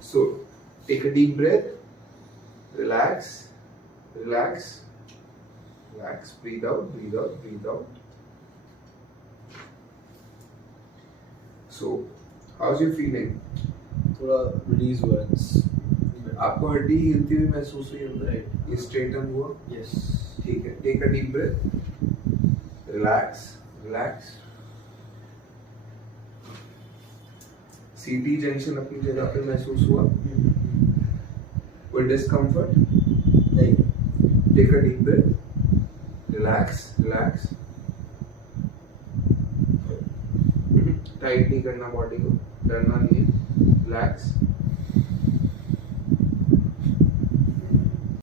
So take a deep breath, relax, relax, relax, breathe out, breathe out, breathe out. So how's you feeling? थोड़ा रिलीज हुआ आपको हड्डी हिलती हुई महसूस हुई अंदर? Right. ये स्ट्रेटन हुआ? यस ठीक है, take a deep breath, relax, relax. CT junction अपनी जगह पे महसूस हुआ? कोई डिस्कम्फर्ट? नहीं take a deep breath, relax, relax. Tight नहीं करना बॉडी को, डरना नहीं है, रिलैक्स.